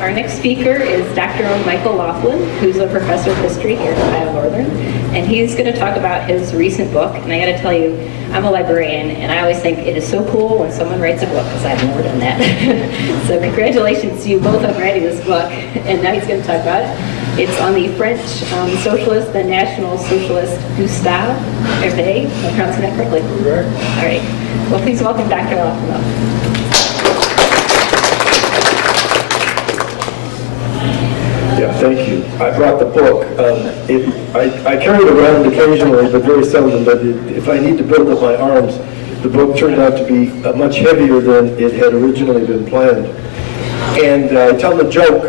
Our next speaker is Dr. Michael Loughlin, who's a professor of history here at Ohio Northern, and he's going to talk about his recent book. And I got to tell you, I'm a librarian, and I always think it is so cool when someone writes a book, because I've never done that. So congratulations to you both on writing this book, and now he's going to talk about it. It's on the French socialist, the National Socialist Gustave Hervé. Am I pronouncing that correctly? Correct. All right. Well, please welcome Dr. Loughlin. Yeah, thank you. I brought the book. I carry it around occasionally, but very seldom. But if I need to build up my arms, the book turned out to be much heavier than it had originally been planned. And I tell the joke,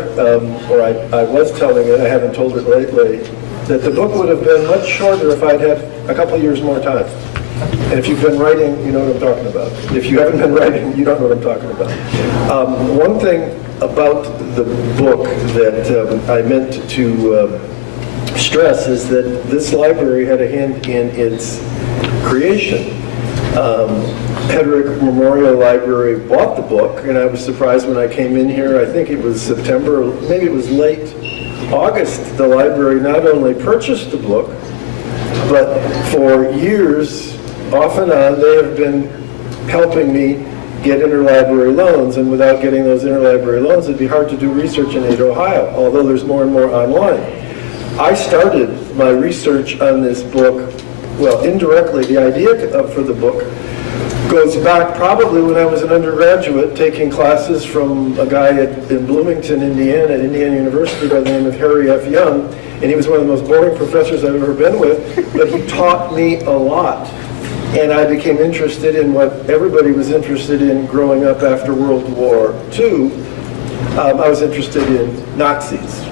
or I was telling it, I haven't told it lately, that the book would have been much shorter if I'd had a couple of years more time. And if you've been writing, you know what I'm talking about. If you haven't been writing, you don't know what I'm talking about. One thing about the book that I meant to stress is that this library had a hand in its creation. Hedrick Memorial Library bought the book, and I was surprised when I came in here. I think it was September, maybe it was late August. The library not only purchased the book, but for years, off and on, they have been helping me get interlibrary loans, and without getting those interlibrary loans, it'd be hard to do research in Ada, Ohio, although there's more and more online. I started my research on this book, well, indirectly. The idea for the book goes back probably when I was an undergraduate taking classes from a guy in Bloomington, Indiana, at Indiana University by the name of Harry F. Young, and he was one of the most boring professors I've ever been with, but he taught me a lot. And I became interested in what everybody was interested in growing up after World War II. I was interested in Nazis,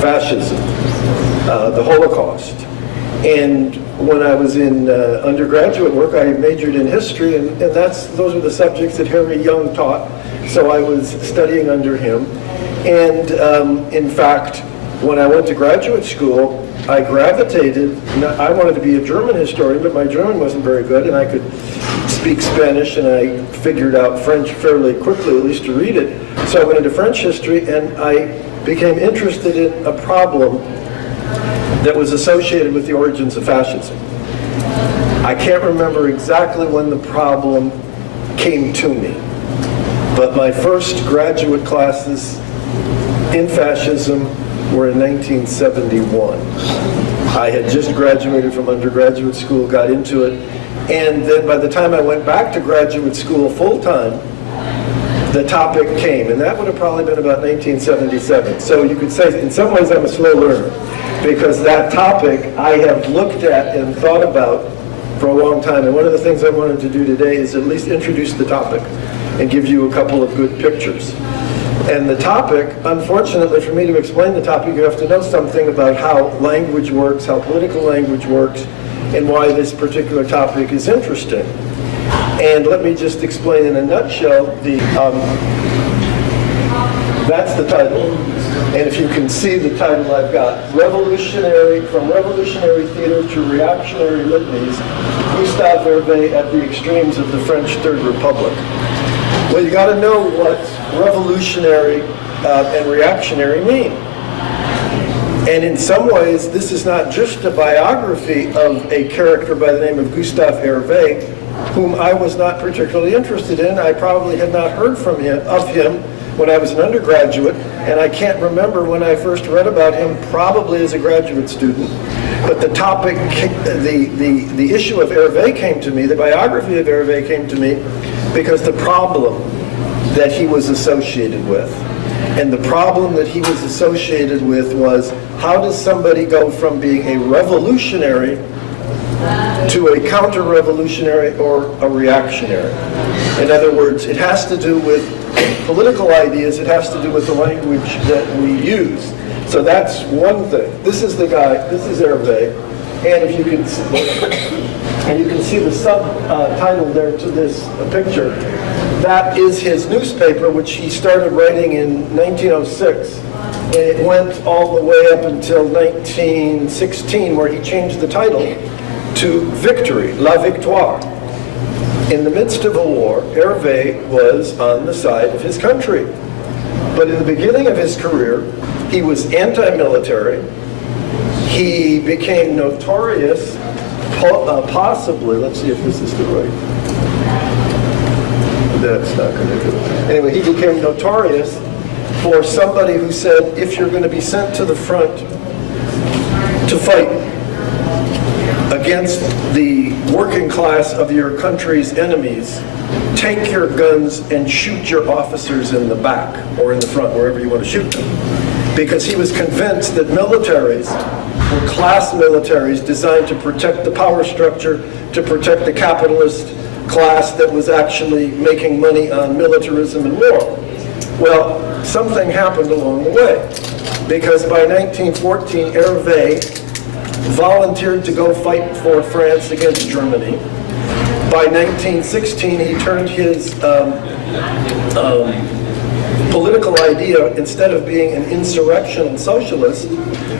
fascism, the Holocaust. And when I was in undergraduate work, I majored in history, and those were the subjects that Harry Young taught. So I was studying under him. And in fact, when I went to graduate school, I gravitated. I wanted to be a German historian, but my German wasn't very good, and I could speak Spanish, and I figured out French fairly quickly, at least to read it. So I went into French history, and I became interested in a problem that was associated with the origins of fascism. I can't remember exactly when the problem came to me, but my first graduate classes in fascism were in 1971. I had just graduated from undergraduate school, got into it, and then by the time I went back to graduate school full-time, the topic came, and that would have probably been about 1977. So you could say, in some ways, I'm a slow learner, because that topic I have looked at and thought about for a long time, and one of the things I wanted to do today is at least introduce the topic and give you a couple of good pictures. And the topic, unfortunately, for me to explain the topic, you have to know something about how language works, how political language works, and why this particular topic is interesting. And let me just explain in a nutshell, that's the title. And if you can see the title I've got, From Revolutionary Theater to Reactionary Litanies, Gustave Hervé at the Extremes of the French Third Republic. Well, you got to know what revolutionary and reactionary mean. And in some ways, this is not just a biography of a character by the name of Gustave Hervé, whom I was not particularly interested in. I probably had not heard of him when I was an undergraduate, and I can't remember when I first read about him, probably as a graduate student. But the topic, the issue of Hervé came to me, the biography of Hervé came to me, because the problem that he was associated with. And the problem that he was associated with was, how does somebody go from being a revolutionary to a counter-revolutionary or a reactionary? In other words, it has to do with political ideas, it has to do with the language that we use. So that's one thing. This is the guy, this is Hervé, and if you can see the subtitle there to this picture, that is his newspaper, which he started writing in 1906, and it went all the way up until 1916, where he changed the title to Victory, La Victoire. In the midst of a war, Hervé was on the side of his country. But in the beginning of his career, he was anti-military. He became notorious, possibly, let's see if this is the right, that's not going to do it. Anyway, he became notorious for somebody who said, if you're going to be sent to the front to fight against the working class of your country's enemies, take your guns and shoot your officers in the back or in the front, wherever you want to shoot them. Because he was convinced that militaries were class militaries designed to protect the power structure, to protect the capitalist class that was actually making money on militarism and war. Well, something happened along the way. Because by 1914, Hervé volunteered to go fight for France against Germany. By 1916, he turned his political idea, instead of being an insurrectional socialist,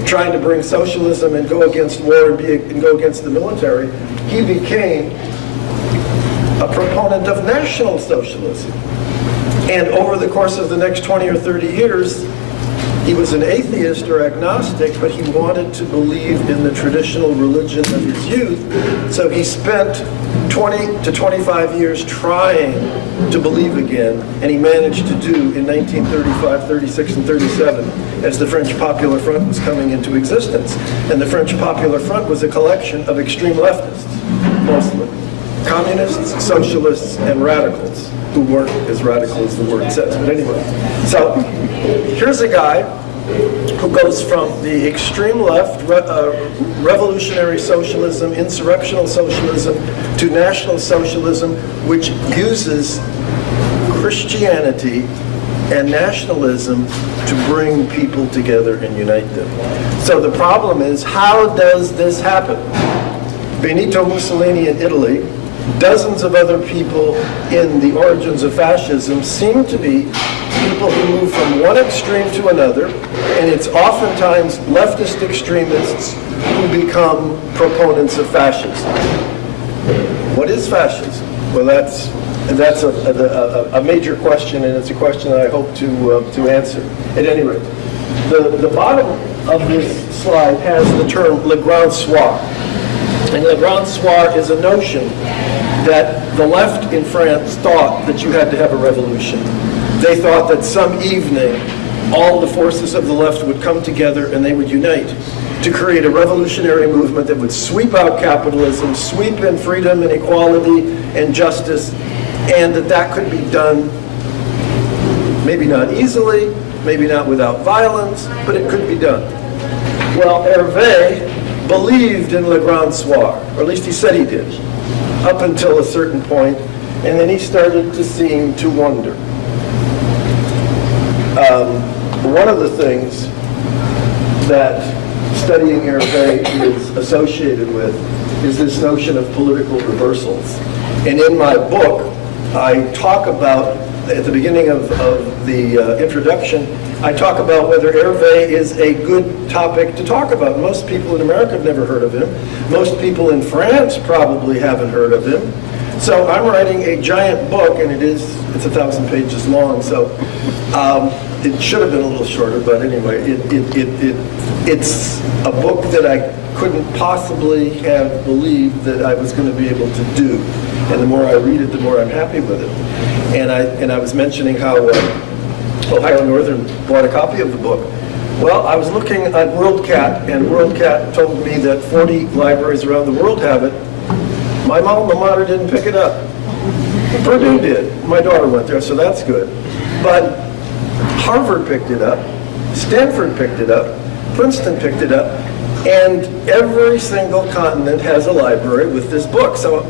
trying to bring socialism and go against war and go against the military, he became a proponent of National Socialism. And over the course of the next 20 or 30 years, he was an atheist or agnostic, but he wanted to believe in the traditional religion of his youth. So he spent 20 to 25 years trying to believe again, and he managed to do in 1935, 36, and 37, as the French Popular Front was coming into existence. And the French Popular Front was a collection of extreme leftists, mostly. Communists, socialists, and radicals, who weren't as radical as the word says. But anyway, so here's a guy who goes from the extreme left, revolutionary socialism, insurrectional socialism, to National Socialism, which uses Christianity and nationalism to bring people together and unite them. So the problem is, how does this happen? Benito Mussolini in Italy, dozens of other people in the origins of fascism seem to be people who move from one extreme to another, and it's oftentimes leftist extremists who become proponents of fascism. What is fascism? Well, that's a major question, and it's a question that I hope to answer. At any rate, the bottom of this slide has the term le grand soir. And le grand soir is a notion that the left in France thought that you had to have a revolution. They thought that some evening all the forces of the left would come together and they would unite to create a revolutionary movement that would sweep out capitalism, sweep in freedom and equality and justice, and that could be done maybe not easily, maybe not without violence, but it could be done. Well, Hervé believed in le grand soir, or at least he said he did, up until a certain point, and then he started to seem to wonder. One of the things that studying Hervé is associated with is this notion of political reversals. And in my book, I talk about, at the beginning of the introduction, I talk about whether Hervé is a good topic to talk about. Most people in America have never heard of him. Most people in France probably haven't heard of him. So I'm writing a giant book, and it's 1,000 pages long, so it should have been a little shorter, but anyway, it's a book that I couldn't possibly have believed that I was going to be able to do. And the more I read it, the more I'm happy with it. And I was mentioning how Ohio Northern bought a copy of the book. Well, I was looking at WorldCat, and WorldCat told me that 40 libraries around the world have it. My alma mater didn't pick it up. Purdue did. My daughter went there, so that's good. But Harvard picked it up, Stanford picked it up, Princeton picked it up, and every single continent has a library with this book. So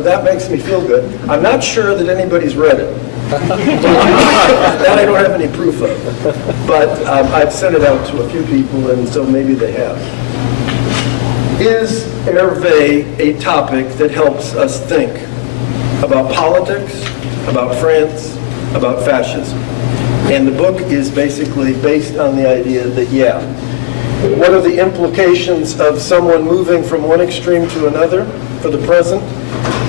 that makes me feel good. I'm not sure that anybody's read it. That I don't have any proof of. But I've sent it out to a few people, and so maybe they have. Is Hervé a topic that helps us think about politics, about France, about fascism? And the book is basically based on the idea that, yeah, what are the implications of someone moving from one extreme to another for the present?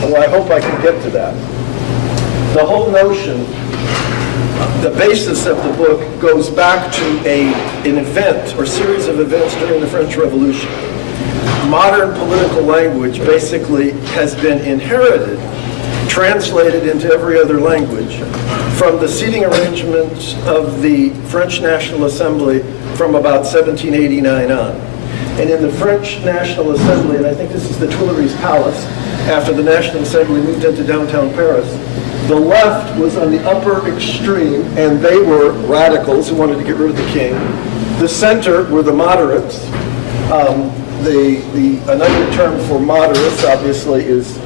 Well, I hope I can get to that. The whole notion The basis of the book goes back to an event or series of events during the French Revolution. Modern political language basically has been inherited, translated into every other language from the seating arrangements of the French National Assembly from about 1789 on. And in the French National Assembly, and I think this is the Tuileries Palace, after the National Assembly moved into downtown Paris, the left was on the upper extreme, and they were radicals who wanted to get rid of the king. The center were the moderates. Another term for moderates, obviously, is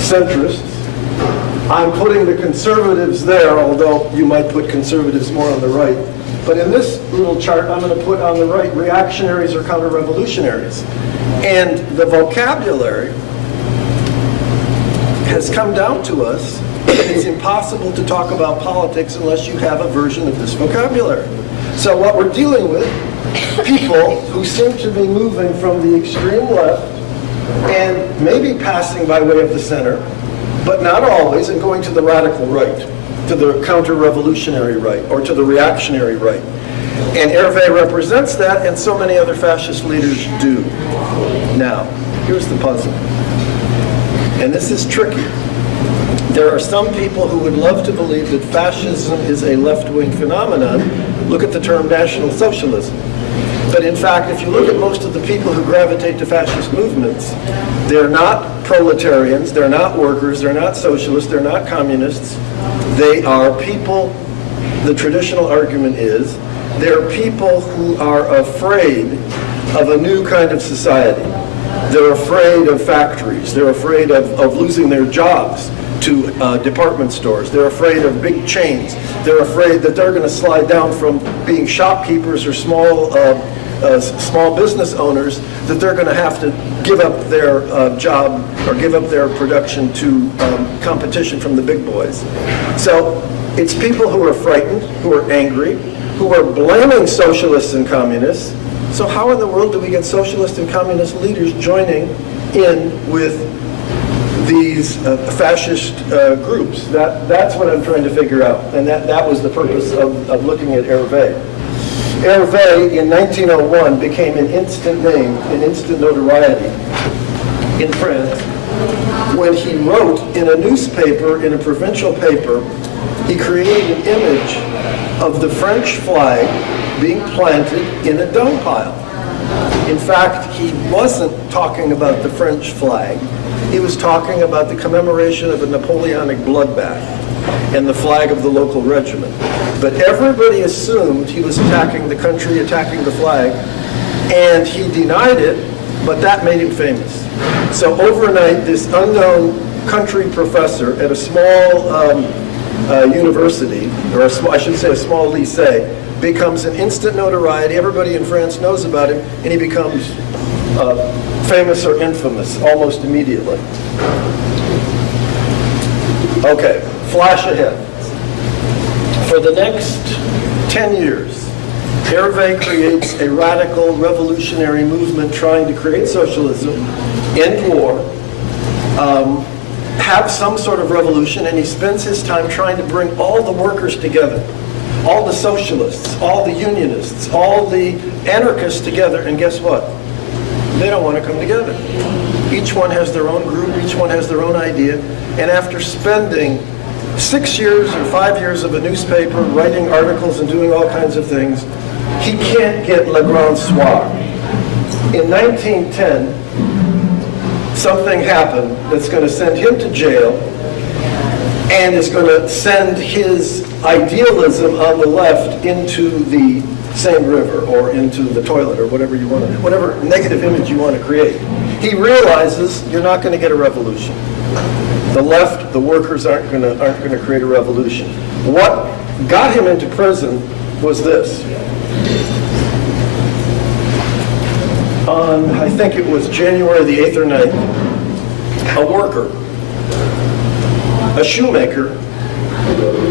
centrists. I'm putting the conservatives there, although you might put conservatives more on the right. But in this little chart, I'm going to put on the right reactionaries or counter-revolutionaries. And the vocabulary has come down to us. It's impossible to talk about politics unless you have a version of this vocabulary. So what we're dealing with, people who seem to be moving from the extreme left and maybe passing by way of the center, but not always, and going to the radical right, to the counter-revolutionary right, or to the reactionary right. And Hervé represents that, and so many other fascist leaders do. Now, here's the puzzle. And this is tricky. There are some people who would love to believe that fascism is a left-wing phenomenon. Look at the term National Socialism. But in fact, if you look at most of the people who gravitate to fascist movements, they're not proletarians, they're not workers, they're not socialists, they're not communists. They are people, the traditional argument is, they're people who are afraid of a new kind of society. They're afraid of factories. They're afraid of losing their jobs to department stores. They're afraid of big chains. They're afraid that they're going to slide down from being shopkeepers or small business owners, that they're going to have to give up their job or give up their production to competition from the big boys. So it's people who are frightened, who are angry, who are blaming socialists and communists. So how in the world do we get socialist and communist leaders joining in with these fascist groups? That's what I'm trying to figure out, and that was the purpose of looking at Hervé. Hervé, in 1901, became an instant name, an instant notoriety in France when he wrote in a newspaper, in a provincial paper, he created an image of the French flag being planted in a dung pile. In fact, he wasn't talking about the French flag. He was talking about the commemoration of a Napoleonic bloodbath and the flag of the local regiment. But everybody assumed he was attacking the country, attacking the flag, and he denied it, but that made him famous. So overnight, this unknown country professor at a small university, or I should say a small lycée, becomes an instant notoriety. Everybody in France knows about him, and he becomes famous or infamous almost immediately. Okay, flash ahead. For the next 10 years, Hervé creates a radical revolutionary movement trying to create socialism, end war, have some sort of revolution, and he spends his time trying to bring all the workers together, all the socialists, all the unionists, all the anarchists together, and guess what? They don't want to come together. Each one has their own group, each one has their own idea, and after spending 6 years or 5 years of a newspaper, writing articles and doing all kinds of things, he can't get le grand soir. In 1910, something happened that's going to send him to jail and is going to send his idealism on the left into the Seine River or into the toilet or whatever you want to, whatever negative image you want to create. He realizes you're not going to get a revolution. The left, the workers aren't going to create a revolution. What got him into prison was this. On, I think it was January the 8th or 9th, a worker, a shoemaker,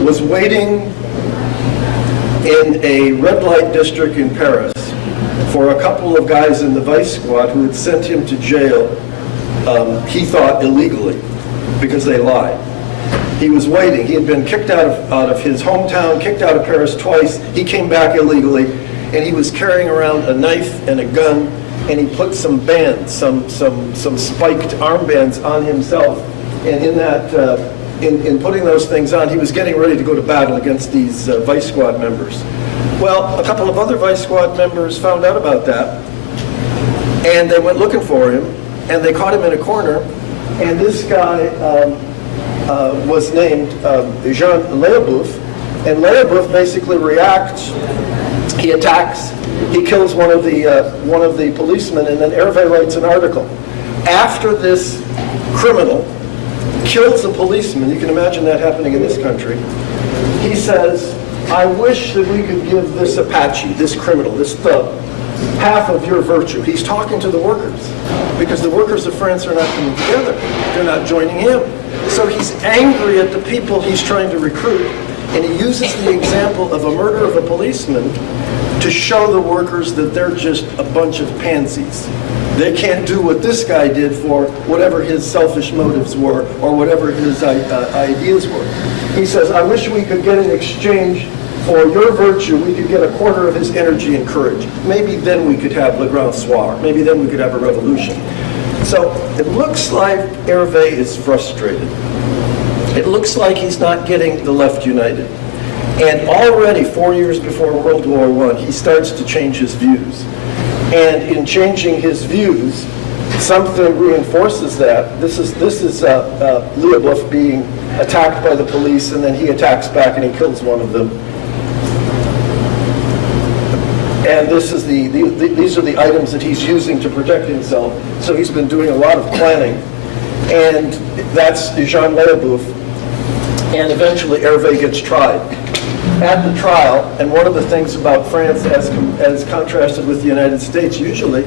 was waiting in a red light district in Paris for a couple of guys in the vice squad who had sent him to jail, he thought illegally, because they lied. He was waiting. He had been kicked out of his hometown, kicked out of Paris twice. He came back illegally, and he was carrying around a knife and a gun, and he put some bands, some spiked armbands on himself. And in that, in putting those things on, he was getting ready to go to battle against these Vice Squad members. Well, a couple of other Vice Squad members found out about that, and they went looking for him, and they caught him in a corner, and this guy was named Jean Léabouf, and Léabouf basically reacts, he attacks, he kills one of the policemen, and then Hervé writes an article. After this criminal kills a policeman, you can imagine that happening in this country, he says, I wish that we could give this Apache, this criminal, this thug, half of your virtue. He's talking to the workers, because the workers of France are not coming together. They're not joining him. So he's angry at the people he's trying to recruit, and he uses the example of a murder of a policeman to show the workers that they're just a bunch of pansies. They can't do what this guy did for whatever his selfish motives were or whatever his ideas were. He says, I wish we could get in exchange for your virtue, we could get a quarter of his energy and courage. Maybe then we could have Le Grand Soir. Maybe then we could have a revolution. So it looks like Hervé is frustrated. It looks like he's not getting the left united. And already 4 years before World War I, he starts to change his views. And in changing his views, something reinforces that. This is Léabouf being attacked by the police, and then he attacks back and he kills one of them. And this is these are the items that he's using to protect himself. So he's been doing a lot of planning. And that's Jean Léabouf. And eventually Hervé gets tried. At the trial, and one of the things about France as contrasted with the United States, usually,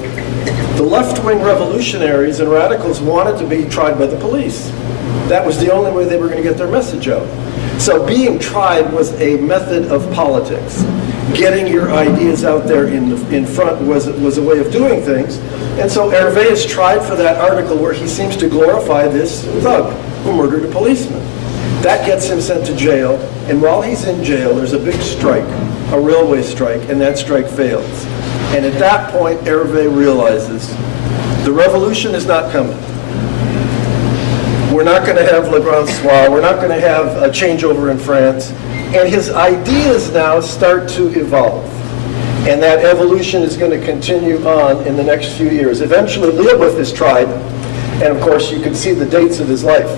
the left-wing revolutionaries and radicals wanted to be tried by the police. That was the only way they were going to get their message out. So being tried was a method of politics. Getting your ideas out there in front was a way of doing things. And so Hervé is tried for that article where he seems to glorify this thug who murdered a policeman. That gets him sent to jail, and while he's in jail, there's a big strike, a railway strike, and that strike fails. And at that point, Hervé realizes the revolution is not coming. We're not going to have Le Grand Soir. We're not going to have a changeover in France. And his ideas now start to evolve. And that evolution is going to continue on in the next few years. Eventually, Léabouf is tried, and of course, you can see the dates of his life.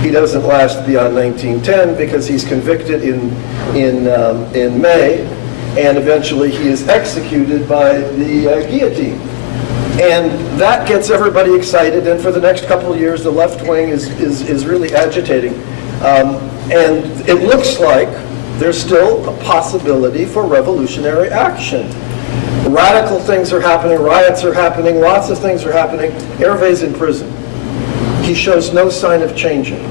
He doesn't last beyond 1910 because he's convicted in May, and eventually he is executed by the guillotine. And that gets everybody excited, and for the next couple of years, the left wing is really agitating. And it looks like there's still a possibility for revolutionary action. Radical things are happening, riots are happening, lots of things are happening. Hervé's in prison. He shows no sign of changing.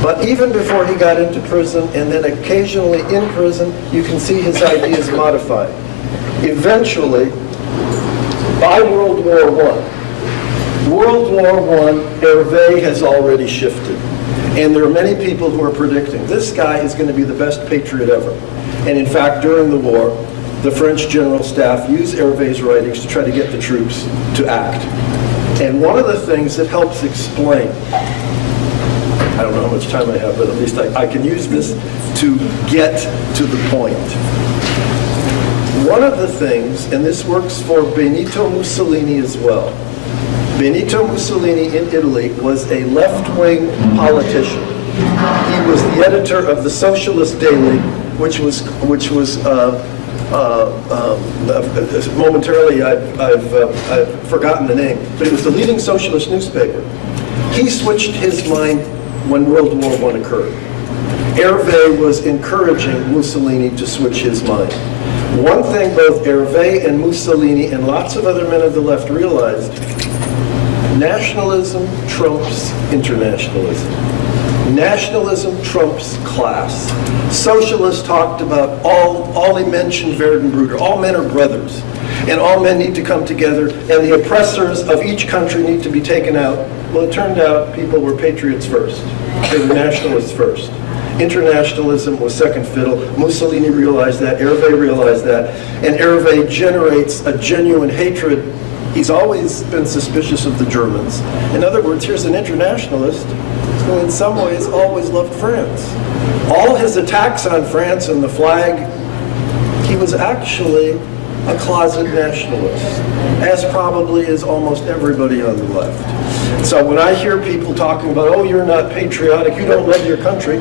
But even before he got into prison, and then occasionally in prison, you can see his ideas modified. Eventually, by World War I, Hervé has already shifted. And there are many people who are predicting this guy is going to be the best patriot ever. And in fact, during the war, the French General Staff used Hervé's writings to try to get the troops to act. And one of the things that helps explain, I don't know how much time I have, but at least I can use this to get to the point. One of the things, and this works for Benito Mussolini as well, Benito Mussolini in Italy was a left-wing politician. He was the editor of the Socialist Daily, which was momentarily I've forgotten the name, but it was the leading socialist newspaper. He switched his mind when World War I occurred. Hervé was encouraging Mussolini to switch his mind. One thing both Hervé and Mussolini and lots of other men of the left realized: nationalism trumps internationalism. Nationalism trumps class. Socialists talked about all they mentioned Werdenbrüder, all men are brothers, and all men need to come together, and the oppressors of each country need to be taken out, Well, it turned out people were patriots first. They were nationalists first. Internationalism was second fiddle. Mussolini realized that, Hervé realized that, and Hervé generates a genuine hatred. He's always been suspicious of the Germans. In other words, here's an internationalist who in some ways always loved France. All his attacks on France and the flag, he was actually a closet nationalist, as probably is almost everybody on the left. So when I hear people talking about, oh, you're not patriotic, you don't love your country,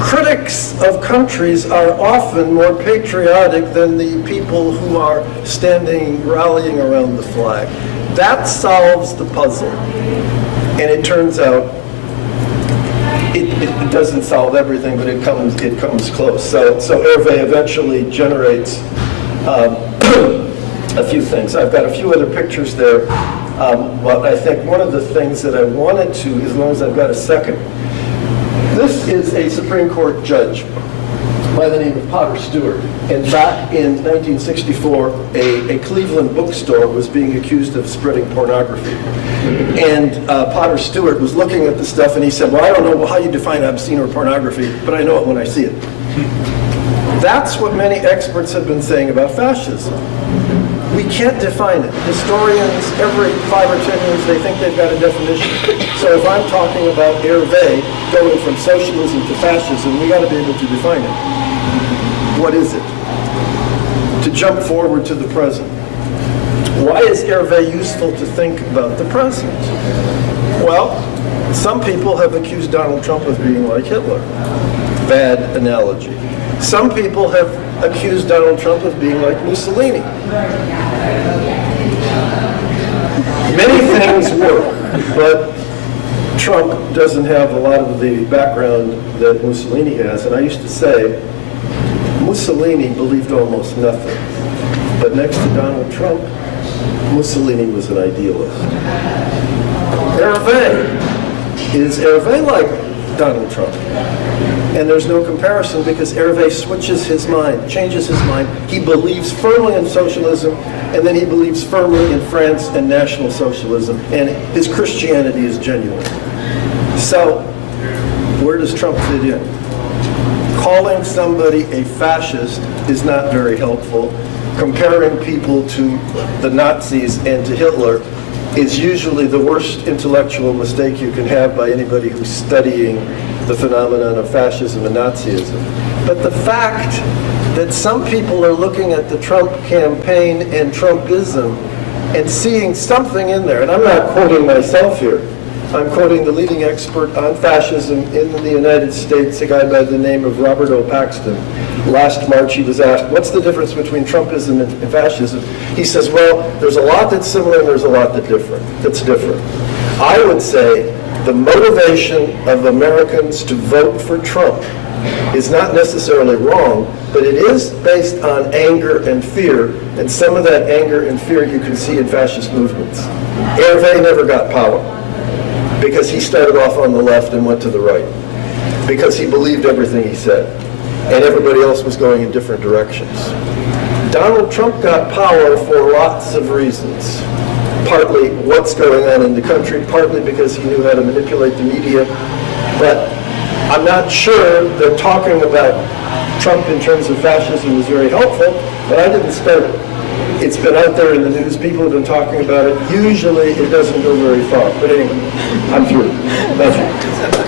critics of countries are often more patriotic than the people who are rallying around the flag. That solves the puzzle. And it turns out it doesn't solve everything, but it comes close. So Hervé eventually generates a few things. I've got a few other pictures there, but I think one of the things that I wanted to, as long as I've got a second, this is a Supreme Court judge by the name of Potter Stewart. And back in 1964, a Cleveland bookstore was being accused of spreading pornography. And Potter Stewart was looking at the stuff and he said, well, I don't know how you define obscene or pornography, but I know it when I see it. That's what many experts have been saying about fascism. We can't define it. Historians, every 5 or 10 years, they think they've got a definition. So if I'm talking about Hervé going from socialism to fascism, we got to be able to define it. What is it? To jump forward to the present. Why is Hervé useful to think about the present? Well, some people have accused Donald Trump of being like Hitler. Bad analogy. Some people have accused Donald Trump of being like Mussolini. Many things work, but Trump doesn't have a lot of the background that Mussolini has. And I used to say, Mussolini believed almost nothing. But next to Donald Trump, Mussolini was an idealist. Is Hervé like Donald Trump? And there's no comparison because Hervé switches his mind, changes his mind. He believes firmly in socialism, and then he believes firmly in France and National Socialism, and his Christianity is genuine. So, where does Trump fit in? Calling somebody a fascist is not very helpful. Comparing people to the Nazis and to Hitler is usually the worst intellectual mistake you can have by anybody who's studying the phenomenon of fascism and Nazism. But the fact that some people are looking at the Trump campaign and Trumpism and seeing something in there, and I'm not quoting myself here, I'm quoting the leading expert on fascism in the United States, a guy by the name of Robert O. Paxton. Last March he was asked, what's the difference between Trumpism and fascism? He says, well, there's a lot that's similar and there's a lot that's different. I would say the motivation of Americans to vote for Trump is not necessarily wrong, but it is based on anger and fear, and some of that anger and fear you can see in fascist movements. Hervé never got power because he started off on the left and went to the right, because he believed everything he said, and everybody else was going in different directions. Donald Trump got power for lots of reasons. Partly what's going on in the country, partly because he knew how to manipulate the media. But I'm not sure that talking about Trump in terms of fascism was very helpful, but I didn't start it. It's been out there in the news, people have been talking about it. Usually it doesn't go very far. But anyway, I'm through. That's it.